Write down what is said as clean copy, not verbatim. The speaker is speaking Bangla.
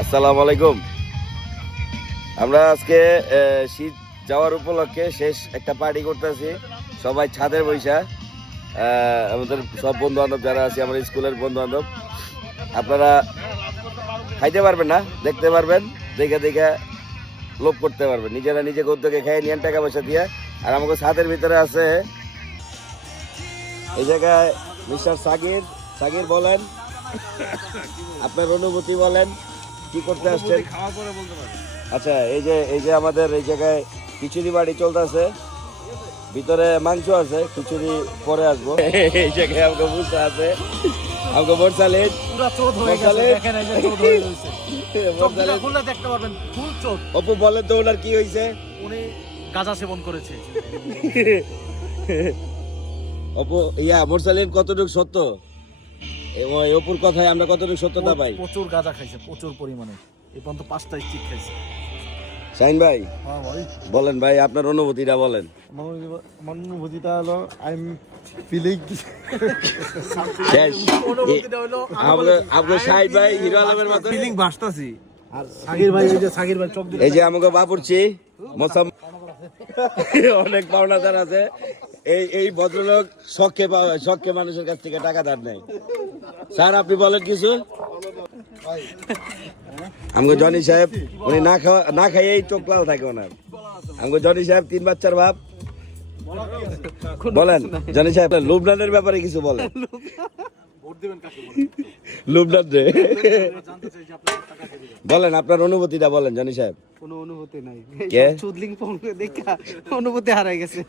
আসসালামু আলাইকুম। আমরা আজকে শীত যাওয়ার উপলক্ষে শেষ একটা পার্টি করতেছি, সবাই ছাদের বৈশা। আমাদের সব বন্ধু বান্ধব যারা আছে, আমার স্কুলের বন্ধু বান্ধব, আপনারা খাইতে পারবেন না, দেখতে পারবেন, দেখে দেখে লোভ করতে পারবেন, নিজেরা নিজেকে উদ্যোগে খেয়ে নিয়ে টাকা পয়সা দিয়ে। আর আমাকে ছাদের ভিতরে আছে এই জায়গায় মিস্টার সাকির বলেন, আপনার অনুভূতি বলেন, কি করতে আসছেন? আচ্ছা, এই যে আমাদের এই জায়গায় খিচুড়ি বাড়ি চলতেছে, ভিতরে মাংস আছে, খিচুড়ি পরে আসবো। এই জায়গায় আমাকে বুঝতে আছে, আমাকে মোরসালিদ অপু বলেন তো ওনার কি হয়েছে? উনি গাঁজা সেবন করেছে। অপু মোরসালিদ কতটুকু সত্য এবং অপুর কথায় আমরা কতটুকু সত্যতা পাই? প্রচুর গাঁজা খাইছে, প্রচুর পরিমাণে। এই পর্যন্ত 5টা স্টিক খাইছে। শাহিন ভাই হ্যাঁ ভাই, বলেন ভাই, আপনার অনুভূতিটা বলেন। আমার অনুভূতিটা হলো আই এম ফিলিং শেষ। আপনার শাহিন ভাই হিরো আলমের মতো ফিলিং ভাসতাছি। আর সাকির ভাই, এই যে সাকির ভাই চোখ এই যে আমাকে বাপুরছি মোসাম অনেক পাওনাদার আছে। এই ভদ্রলোক শখকে মানুষের কাছ থেকে টাকা ধার নেয়। স্যার আপনি বলেন কিছু। আমাকে জনি সাহেব উনি না খাইয়েই চোখ লাল থাকে ওনার। আমাকে জনি সাহেব 3 বাচ্চার বাপ। বলেন জনি সাহেব, লুবনানের ব্যাপারে কিছু বলেন। লুবনান রে বলেন, আপনার অনুভূতিটা বলেন জনি সাহেব। কোনো অনুভূতি নাই, কে? চুদলিং পং দেখা অনুভূতি হারাই গেছে।